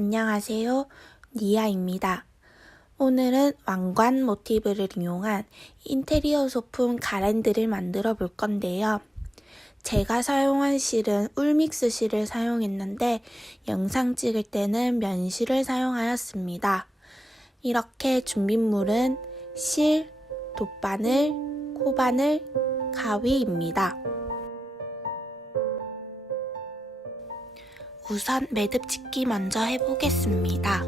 안녕하세요. 니아입니다. 오늘은 왕관 모티브를 이용한 인테리어 소품 가랜드를 만들어 볼 건데요. 제가 사용한 실은 울믹스 실을 사용했는데 영상 찍을 때는 면실을 사용하였습니다. 이렇게 준비물은 실, 돗바늘, 코바늘, 가위입니다. 우선 매듭짓기 먼저 해보겠습니다.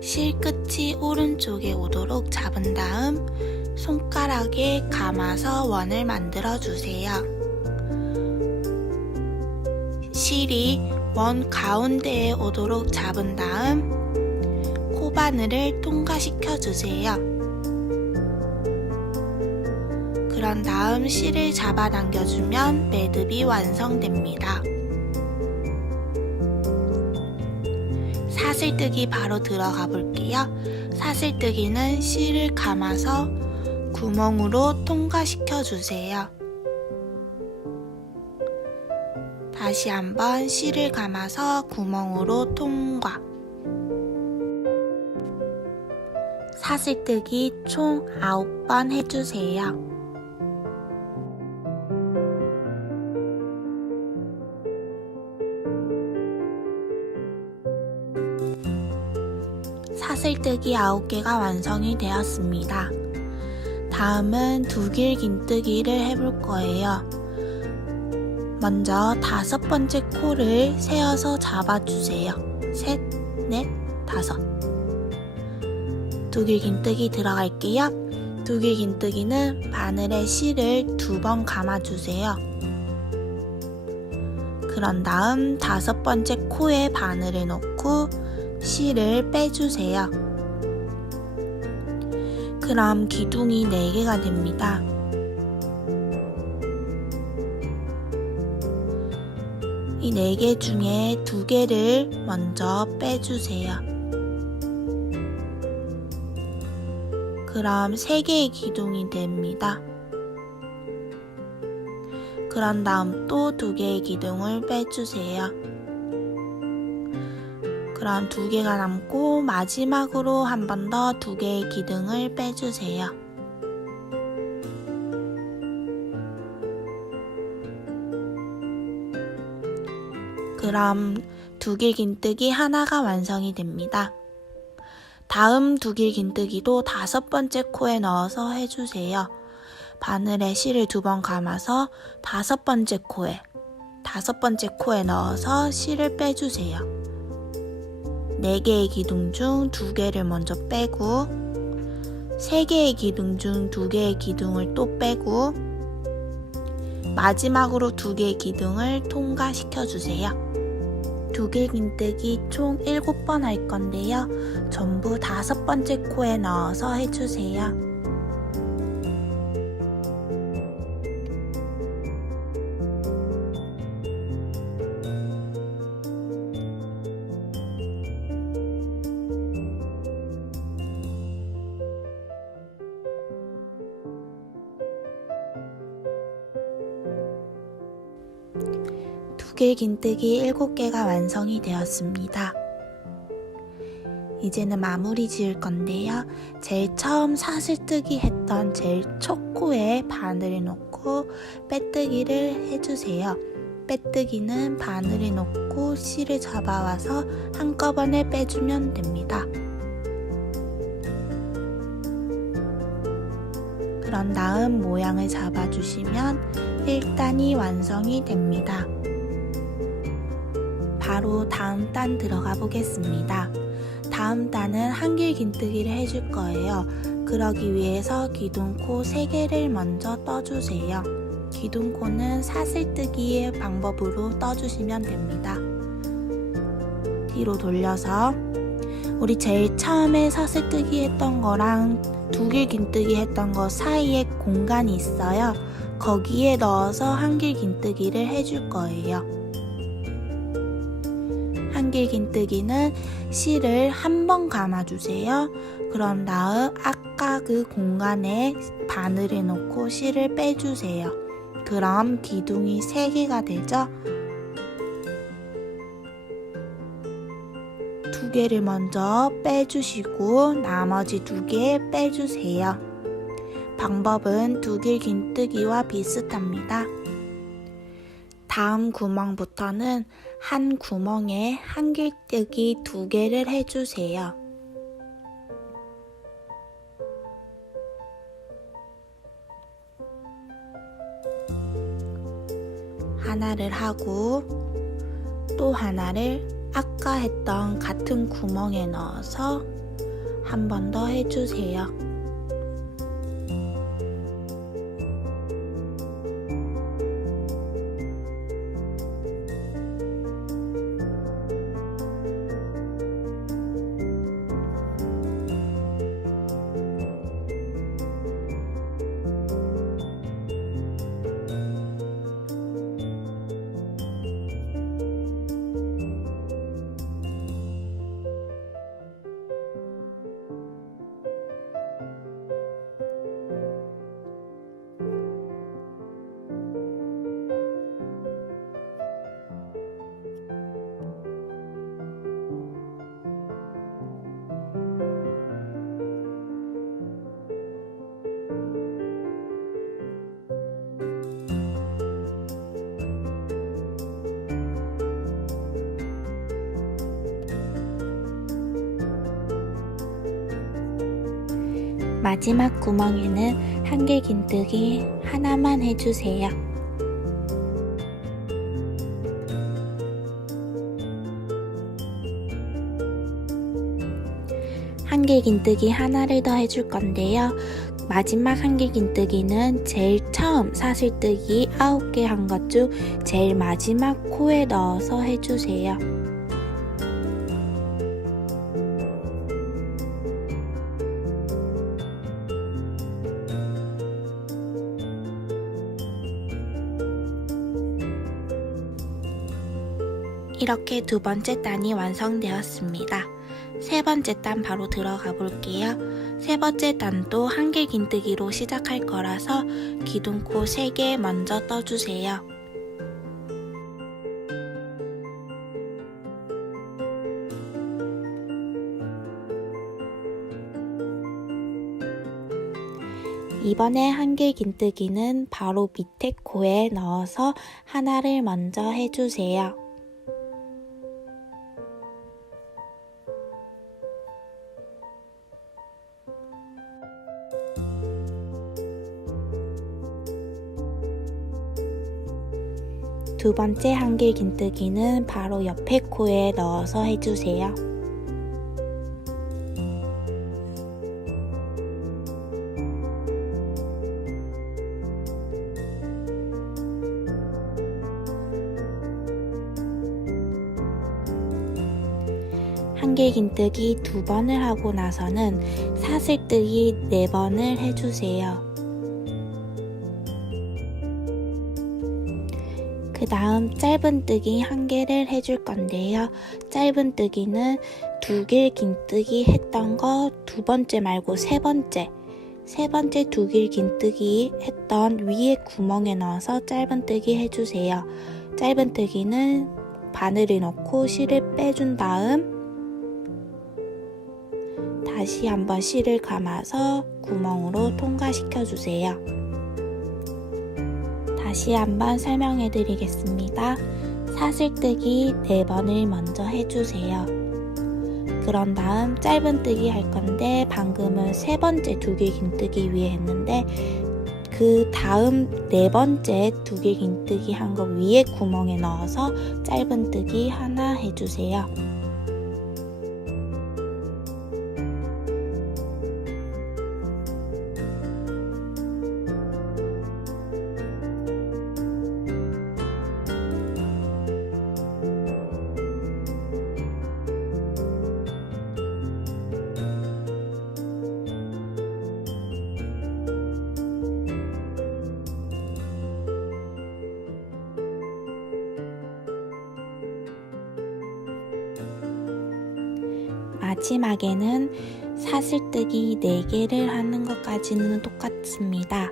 실 끝이 오른쪽에 오도록 잡은 다음 손가락에 감아서 원을 만들어 주세요. 실이 원 가운데에 오도록 잡은 다음 코바늘을 통과시켜 주세요. 그런 다음 실을 잡아당겨주면 매듭이 완성됩니다. 사슬뜨기 바로 들어가 볼게요. 사슬뜨기는 실을 감아서 구멍으로 통과시켜 주세요. 다시 한번 실을 감아서 구멍으로 통과. 사슬뜨기 총 9번 해주세요. 사슬뜨기 9개가 완성이 되었습니다. 다음은 두길 긴뜨기를 해볼 거예요. 먼저 5번째 코를 세어서 잡아주세요. 셋, 넷, 5. 두길 긴뜨기 들어갈게요. 두길 긴뜨기는 바늘에 실을 2번 감아주세요. 그런 다음 5번째 코에 바늘을 넣고 실을 빼주세요. 그럼 기둥이 4개가 됩니다. 이 4개 중에 2개를 먼저 빼주세요. 그럼 3개의 기둥이 됩니다. 그런 다음 또 2개의 기둥을 빼주세요. 그럼 2개가 남고 마지막으로 한 번 더 2개의 기둥을 빼주세요. 그럼 두길 긴뜨기 하나가 완성이 됩니다. 다음 두길 긴뜨기도 5번째 코에 넣어서 해주세요. 바늘에 실을 2번 감아서 5번째 코에 넣어서 실을 빼주세요. 4개의 기둥 중 2개를 먼저 빼고 3개의 기둥 중 2개의 기둥을 또 빼고 마지막으로 2개의 기둥을 통과시켜주세요. 두길 긴뜨기 총 7번 할 건데요. 전부 5번째 코에 넣어서 해주세요. 두길 긴뜨기 7개가 완성이 되었습니다. 이제는 마무리 지을 건데요. 제일 처음 사슬뜨기 했던 제일 첫 코에 바늘을 놓고 빼뜨기를 해주세요. 빼뜨기는 바늘을 놓고 실을 잡아와서 한꺼번에 빼주면 됩니다. 그런 다음 모양을 잡아주시면 1단이 완성이 됩니다. 바로 다음 단 들어가 보겠습니다. 다음 단은 한길 긴뜨기를 해줄 거예요. 그러기 위해서 기둥코 3개를 먼저 떠주세요. 기둥코는 사슬뜨기의 방법으로 떠주시면 됩니다. 뒤로 돌려서 우리 제일 처음에 사슬뜨기 했던 거랑 두길 긴뜨기 했던 거 사이에 공간이 있어요. 거기에 넣어서 한길 긴뜨기를 해줄 거예요. 한길 긴뜨기는 실을 한 번 감아주세요. 그런 다음 아까 그 공간에 바늘을 넣고 실을 빼주세요. 그럼 기둥이 3개가 되죠. 2개를 먼저 빼주시고 나머지 2개 빼주세요. 방법은 두길 긴뜨기와 비슷합니다. 다음 구멍부터는 한 구멍에 한길뜨기 2개를 해주세요. 하나를 하고 또 하나를 아까 했던 같은 구멍에 넣어서 한 번 더 해주세요. 마지막 구멍에는 한길 긴뜨기 하나만 해주세요. 한길 긴뜨기 하나를 더 해줄 건데요. 마지막 한길 긴뜨기는 제일 처음 사슬뜨기 9개 한 것 중 제일 마지막 코에 넣어서 해주세요. 이렇게 두 번째 단이 완성되었습니다. 세 번째 단 바로 들어가 볼게요. 세 번째 단도 한길 긴뜨기로 시작할 거라서 기둥코 3개 먼저 떠주세요. 이번에 한길 긴뜨기는 바로 밑에 코에 넣어서 하나를 먼저 해주세요. 두 번째 한길 긴뜨기는 바로 옆에 코에 넣어서 해주세요. 한길 긴뜨기 2번을 하고 나서는 사슬뜨기 4번을 해주세요. 그 다음 짧은뜨기 1개를 해줄 건데요. 짧은뜨기는 두길 긴뜨기 했던 거 2번째 말고 세 번째 두길 긴뜨기 했던 위에 구멍에 넣어서 짧은뜨기 해주세요. 짧은뜨기는 바늘을 넣고 실을 빼준 다음 다시 한번 실을 감아서 구멍으로 통과시켜 주세요. 다시 한번 설명해 드리겠습니다. 사슬뜨기 4번을 먼저 해주세요. 그런 다음 짧은뜨기 할 건데 방금은 세 번째 두길 긴뜨기 위에 했는데 그 다음 4번째 두길 긴뜨기 한 거 위에 구멍에 넣어서 짧은뜨기 하나 해주세요. 마지막에는 사슬뜨기 4개를 하는 것까지는 똑같습니다.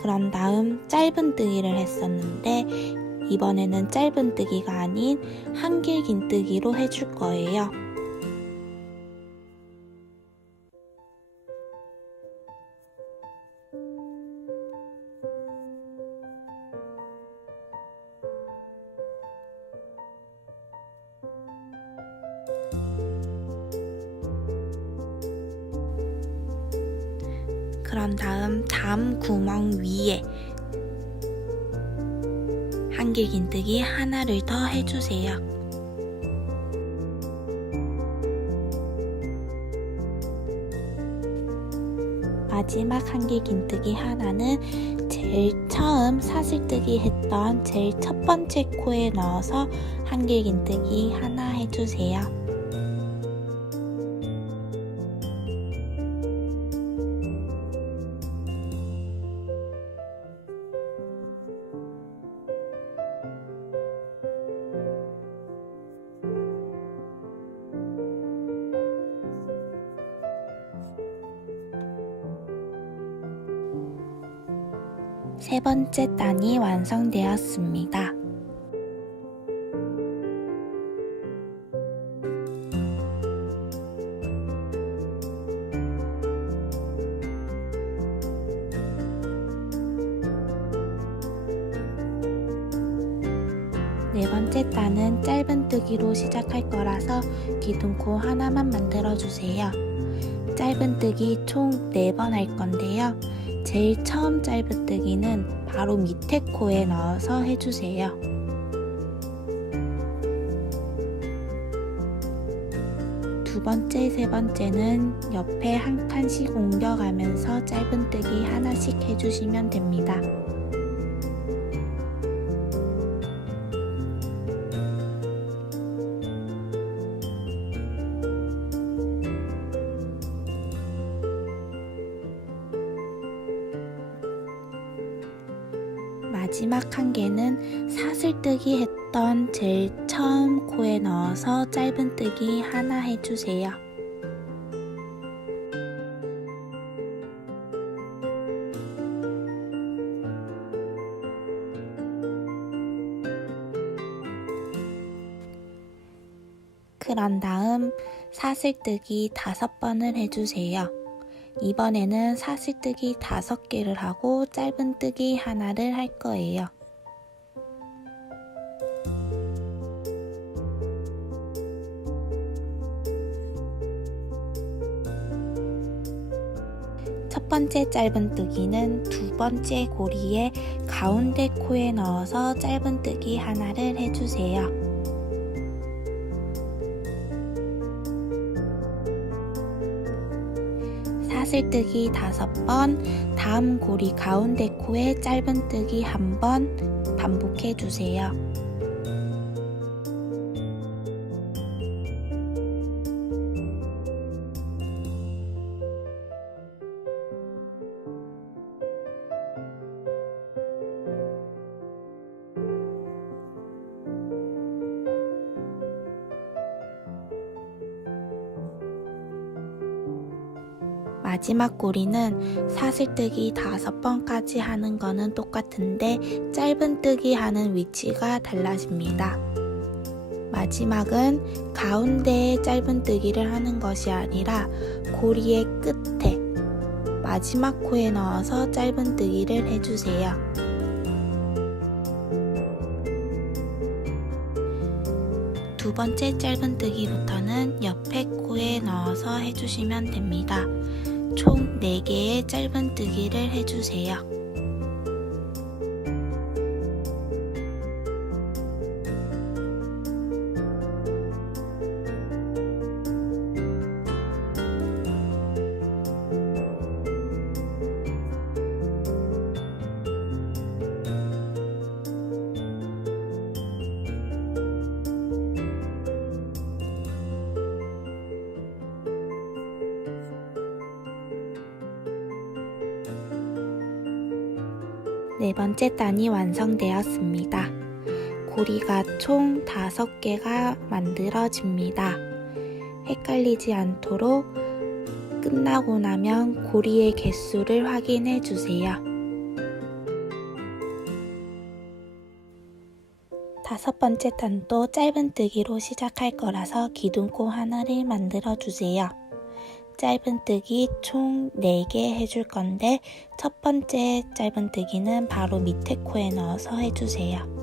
그런 다음 짧은뜨기를 했었는데 이번에는 짧은뜨기가 아닌 한길긴뜨기로 해줄 거예요. 그런 다음 구멍 위에 한길긴뜨기 하나를 더 해주세요. 마지막 한길긴뜨기 하나는 제일 처음 사슬뜨기 했던 제일 첫 번째 코에 넣어서 한길긴뜨기 하나 해주세요. 세 번째 단이 완성되었습니다. 네 번째 단은 짧은뜨기로 시작할 거라서 기둥코 하나만 만들어주세요. 짧은뜨기 총 4번 할 건데요. 제일 처음 짧은뜨기는 바로 밑에 코에 넣어서 해주세요. 두 번째, 세 번째는 옆에 한 칸씩 옮겨가면서 짧은뜨기 하나씩 해주시면 됩니다. 마지막 한 개는 사슬뜨기 했던 제일 처음 코에 넣어서 짧은뜨기 하나 해주세요. 그런 다음 사슬뜨기 5번을 해주세요. 이번에는 사슬뜨기 5개를 하고 짧은뜨기 하나를 할 거예요. 첫 번째 짧은뜨기는 두 번째 고리에 가운데 코에 넣어서 짧은뜨기 하나를 해주세요. 사슬뜨기 5번, 다음 고리 가운데 코에 짧은뜨기 1번 반복해 주세요. 마지막 고리는 사슬뜨기 5번까지 하는 거는 똑같은데 짧은뜨기 하는 위치가 달라집니다. 마지막은 가운데에 짧은뜨기를 하는 것이 아니라 고리의 끝에 마지막 코에 넣어서 짧은뜨기를 해주세요. 두 번째 짧은뜨기부터는 옆에 코에 넣어서 해주시면 됩니다. 총 4개의 짧은뜨기를 해주세요. 네 번째 단이 완성되었습니다. 고리가 총 5개가 만들어집니다. 헷갈리지 않도록 끝나고 나면 고리의 개수를 확인해 주세요. 5번째 단도 짧은뜨기로 시작할 거라서 기둥코 하나를 만들어 주세요. 짧은뜨기 총 4개 해줄 건데 첫 번째 짧은뜨기는 바로 밑에 코에 넣어서 해주세요.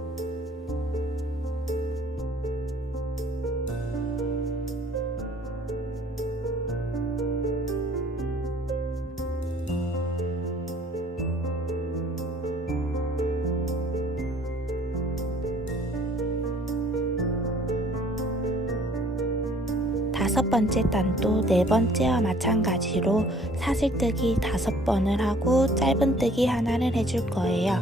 다섯 번째 단도 4번째와 마찬가지로 사슬뜨기 5번을 하고 짧은뜨기 하나를 해줄 거예요.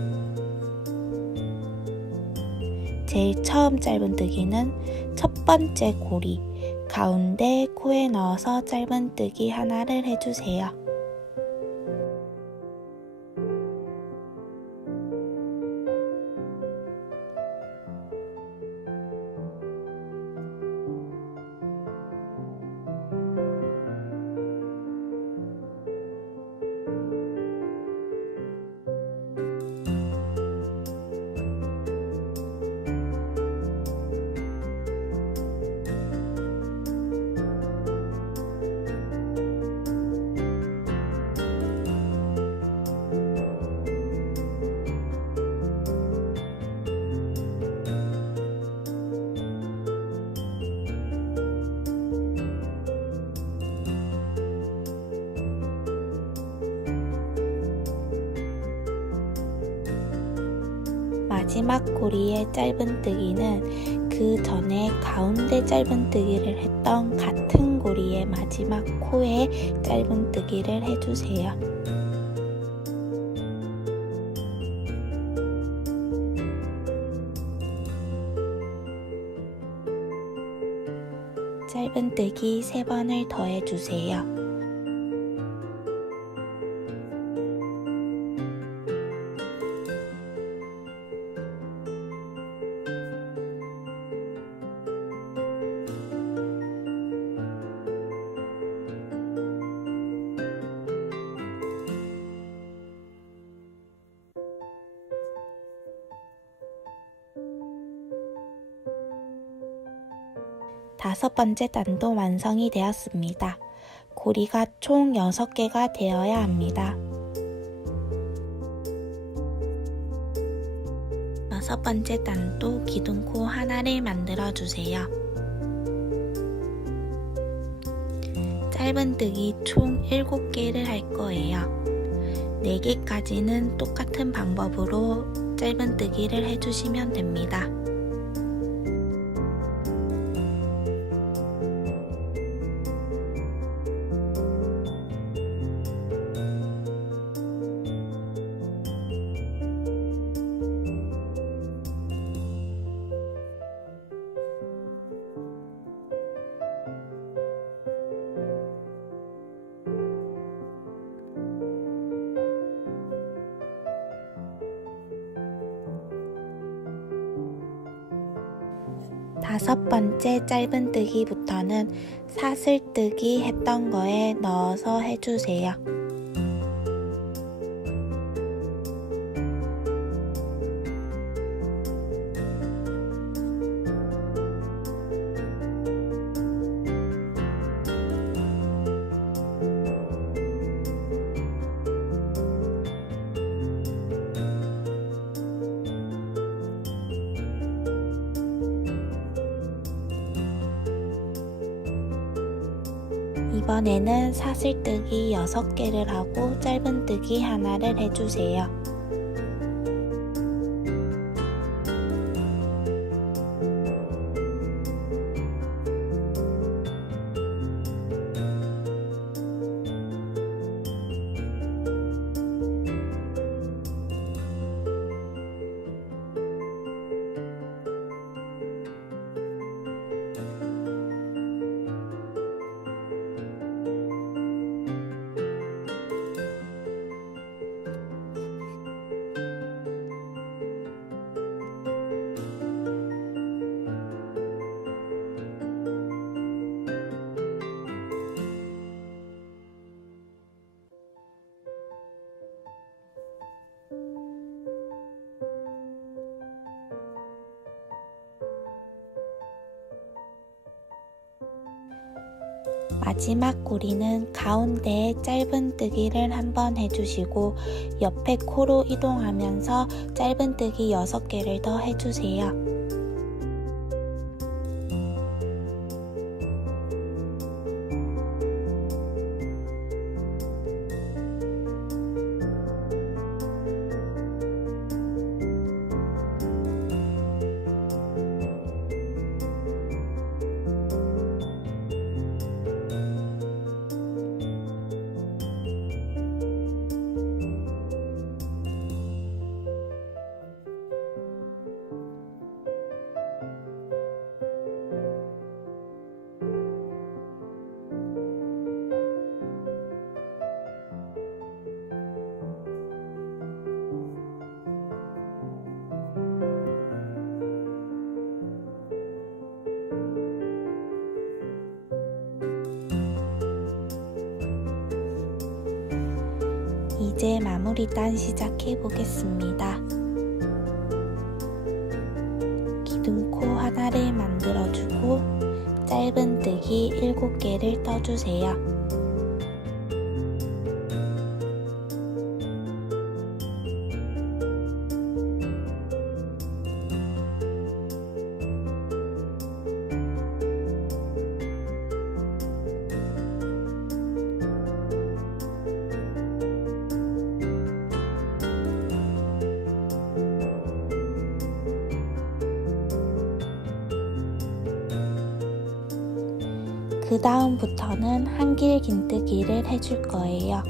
제일 처음 짧은뜨기는 첫 번째 고리 가운데 코에 넣어서 짧은뜨기 하나를 해주세요. 마지막 고리의 짧은뜨기는 그 전에 가운데 짧은뜨기를 했던 같은 고리의 마지막 코에 짧은뜨기를 해주세요. 짧은뜨기 3번을 더 해주세요. 다섯 번째 단도 완성이 되었습니다. 고리가 총 6개가 되어야 합니다. 여섯 번째 단도 기둥코 하나를 만들어 주세요. 짧은뜨기 총 7개를 할 거예요. 4개까지는 똑같은 방법으로 짧은뜨기를 해주시면 됩니다. 다섯 번째 짧은뜨기부터는 사슬뜨기 했던 거에 넣어서 해주세요. 이번에는 사슬뜨기 6개를 하고 짧은뜨기 하나를 해주세요. 마지막 고리는 가운데에 짧은뜨기를 한번 해주시고 옆에 코로 이동하면서 짧은뜨기 6개를 더 해주세요. 이제 마무리 단 시작해 보겠습니다. 기둥코 하나를 만들어주고 짧은뜨기 7개를 떠주세요. 그 다음부터는 한길 긴뜨기를 해줄 거예요.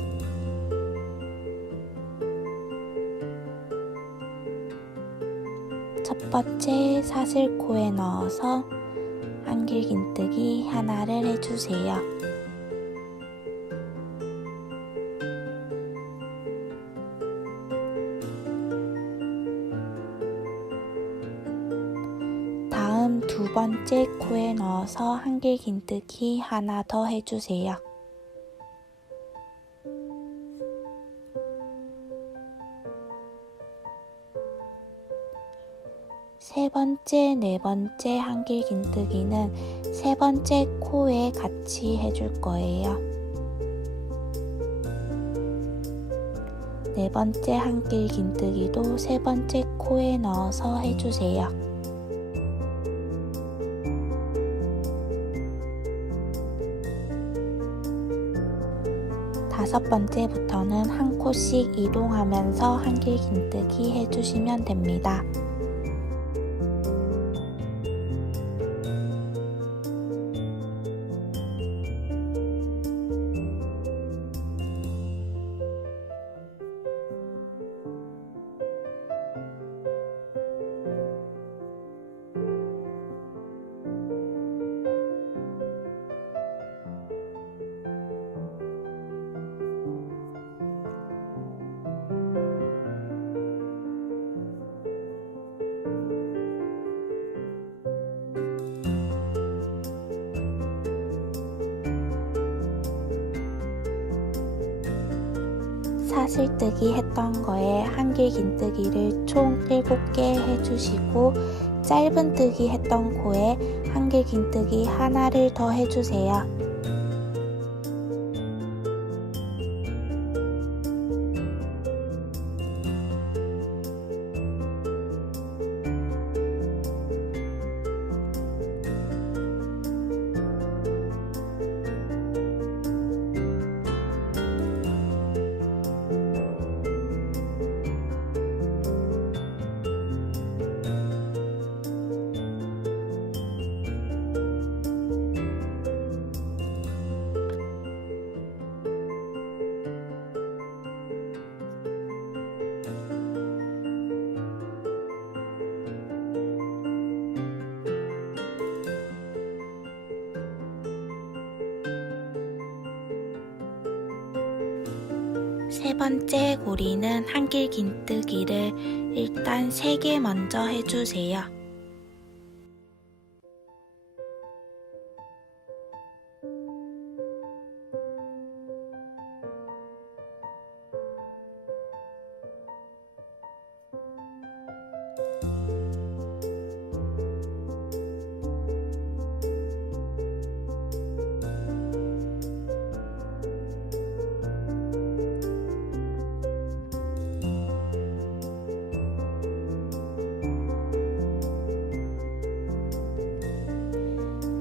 첫 번째 사슬코에 넣어서 한길 긴뜨기 하나를 해주세요. 다음 두 번째 코에 넣어서 한길 긴뜨기 하나 더 해주세요. 세 번째, 네 번째 한길 긴뜨기는 세 번째 코에 같이 해줄 거예요. 네 번째 한길 긴뜨기도 세 번째 코에 넣어서 해주세요. 다섯 번째부터는 한 코씩 이동하면서 한길 긴뜨기 해주시면 됩니다. 사슬뜨기 했던 거에 한길 긴뜨기를 총 7개 해주시고 짧은뜨기 했던 코에 한길 긴뜨기 하나를 더 해주세요. 세 번째 고리는 한길 긴뜨기를 일단 3개 먼저 해주세요.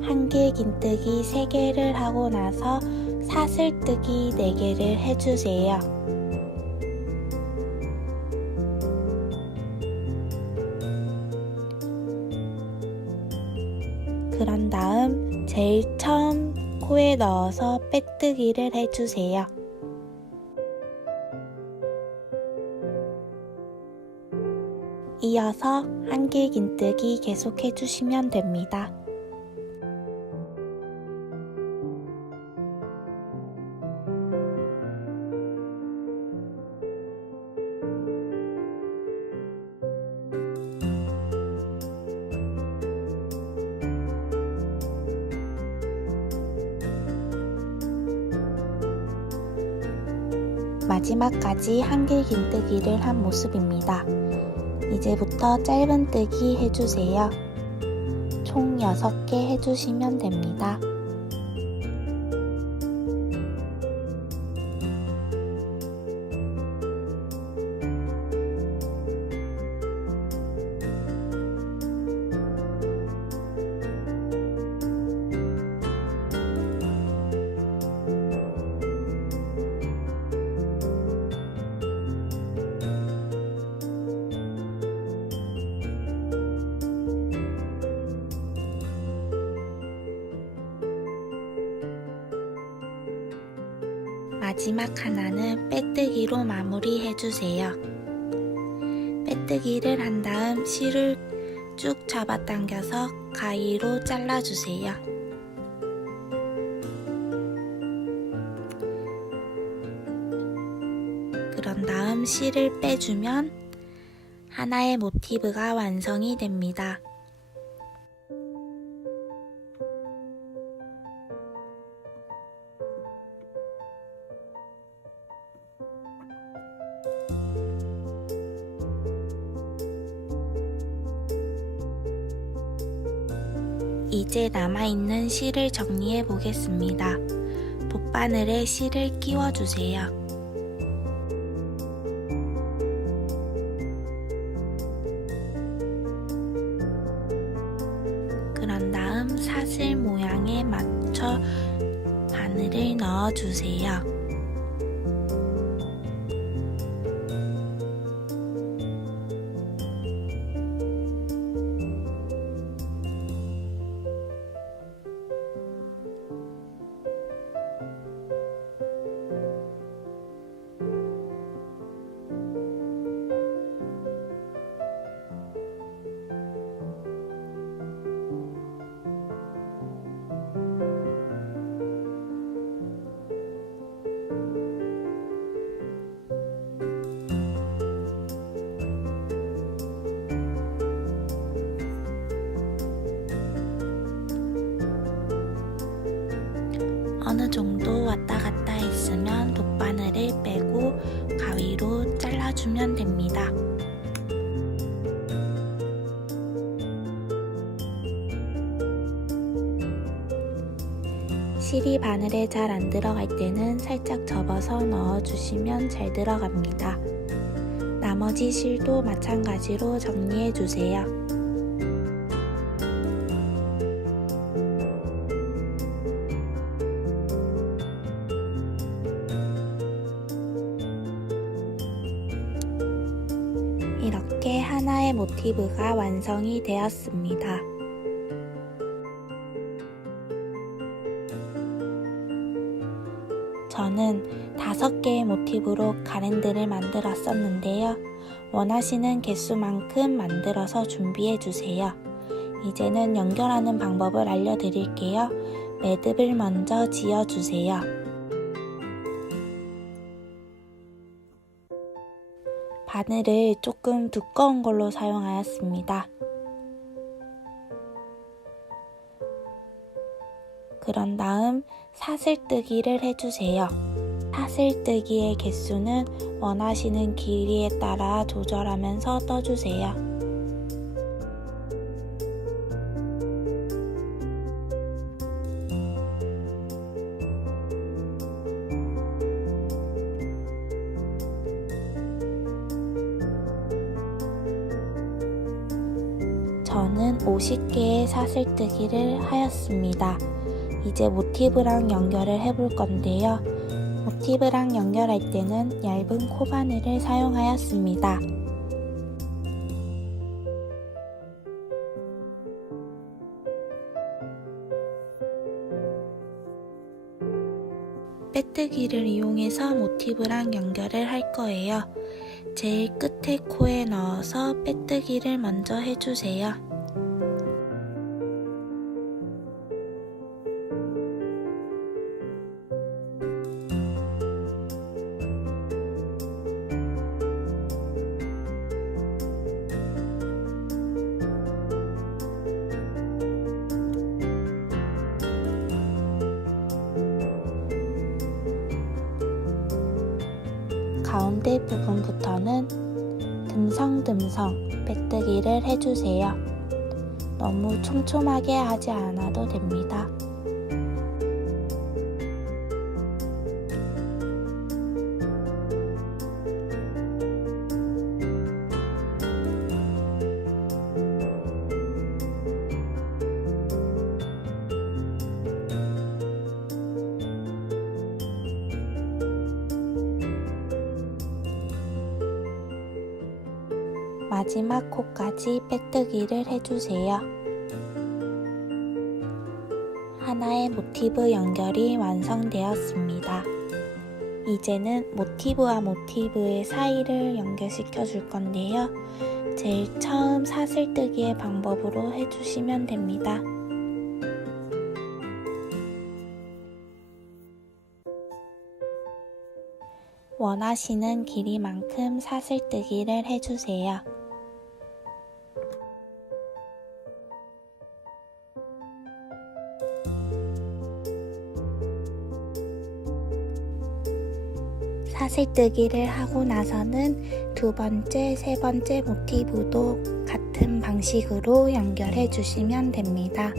한길긴뜨기 3개를 하고 나서 사슬뜨기 4개를 해주세요. 그런 다음 제일 처음 코에 넣어서 빼뜨기를 해주세요. 이어서 한길긴뜨기 계속 해주시면 됩니다. 마지막까지 한길긴뜨기를 한 모습입니다. 이제부터 짧은뜨기 해주세요. 총 6개 해주시면 됩니다. 마지막 하나는 빼뜨기로 마무리해주세요. 빼뜨기를 한 다음 실을 쭉 잡아당겨서 가위로 잘라주세요. 그런 다음 실을 빼주면 하나의 모티브가 완성이 됩니다. 이제 남아있는 실을 정리해 보겠습니다. 돗바늘에 실을 끼워주세요. 그런 다음 사슬 모양에 맞춰 바늘을 넣어주세요. 어느 정도 왔다 갔다 했으면 돗바늘을 빼고 가위로 잘라주면 됩니다. 실이 바늘에 잘 안 들어갈 때는 살짝 접어서 넣어주시면 잘 들어갑니다. 나머지 실도 마찬가지로 정리해주세요. 이렇게 하나의 모티브가 완성이 되었습니다. 저는 5개의 모티브로 가랜드를 만들었었는데요. 원하시는 개수만큼 만들어서 준비해주세요. 이제는 연결하는 방법을 알려드릴게요. 매듭을 먼저 지어주세요. 바늘을 조금 두꺼운 걸로 사용하였습니다. 그런 다음 사슬뜨기를 해주세요. 사슬뜨기의 개수는 원하시는 길이에 따라 조절하면서 떠주세요. 저는 저는 50개의 사슬뜨기를 하였습니다. 이제 모티브랑 연결을 해볼 건데요. 모티브랑 연결할 때는 얇은 코바늘을 사용하였습니다. 빼뜨기를 이용해서 모티브랑 연결을 할 거예요. 제일 끝에 코에 넣어서 빼뜨기를 먼저 해주세요. 가운데 부분부터는 듬성듬성 빼뜨기를 해주세요. 너무 촘촘하게 하지 않아도 됩니다. 마지막 코까지 빼뜨기를 해주세요. 하나의 모티브 연결이 완성되었습니다. 이제는 모티브와 모티브의 사이를 연결시켜 줄 건데요. 제일 처음 사슬뜨기의 방법으로 해주시면 됩니다. 원하시는 길이만큼 사슬뜨기를 해주세요. 사슬뜨기를 하고 나서는 두 번째, 세 번째 모티브도 같은 방식으로 연결해 주시면 됩니다.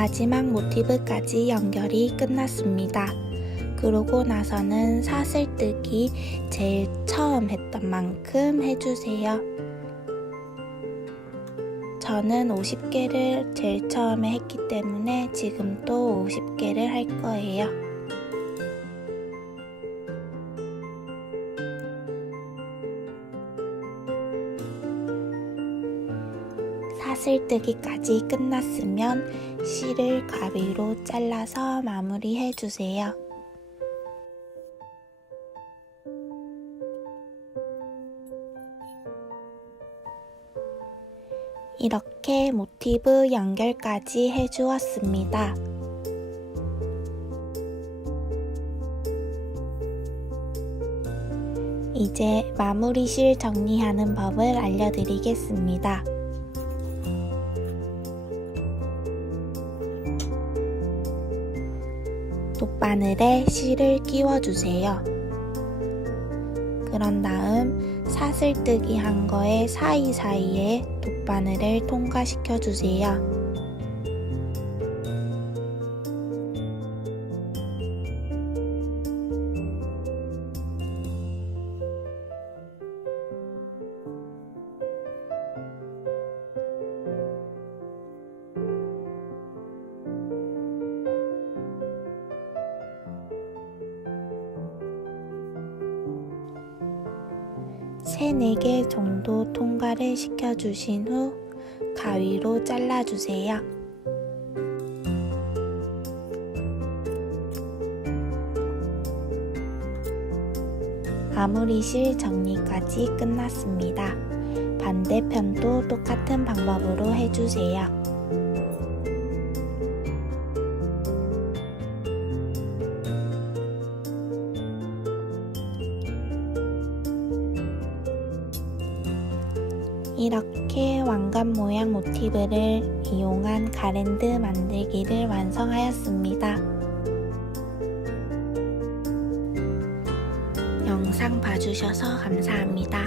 마지막 모티브까지 연결이 끝났습니다. 그러고 나서는 사슬뜨기 제일 처음 했던 만큼 해주세요. 저는 50개를 제일 처음에 했기 때문에 지금 또 50개를 할 거예요. 사슬뜨기까지 끝났으면 실을 가위로 잘라서 마무리해 주세요. 이렇게 모티브 연결까지 해주었습니다. 이제 마무리 실 정리하는 법을 알려드리겠습니다. 돗바늘에 실을 끼워주세요. 그런 다음 사슬뜨기 한 거에 사이사이에 돗바늘을 통과시켜 주세요. 3-4개 정도 통과를 시켜주신 후 가위로 잘라주세요. 아무리실 정리까지 끝났습니다. 반대편도 똑같은 방법으로 해주세요. 이렇게 왕관 모양 모티브를 이용한 가랜드 만들기를 완성하였습니다. 영상 봐주셔서 감사합니다.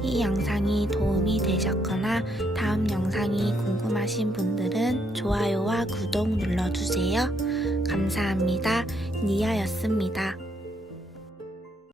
이 영상이 도움이 되셨거나 다음 영상이 궁금하신 분들은 좋아요와 구독 눌러주세요. 감사합니다. 니아였습니다.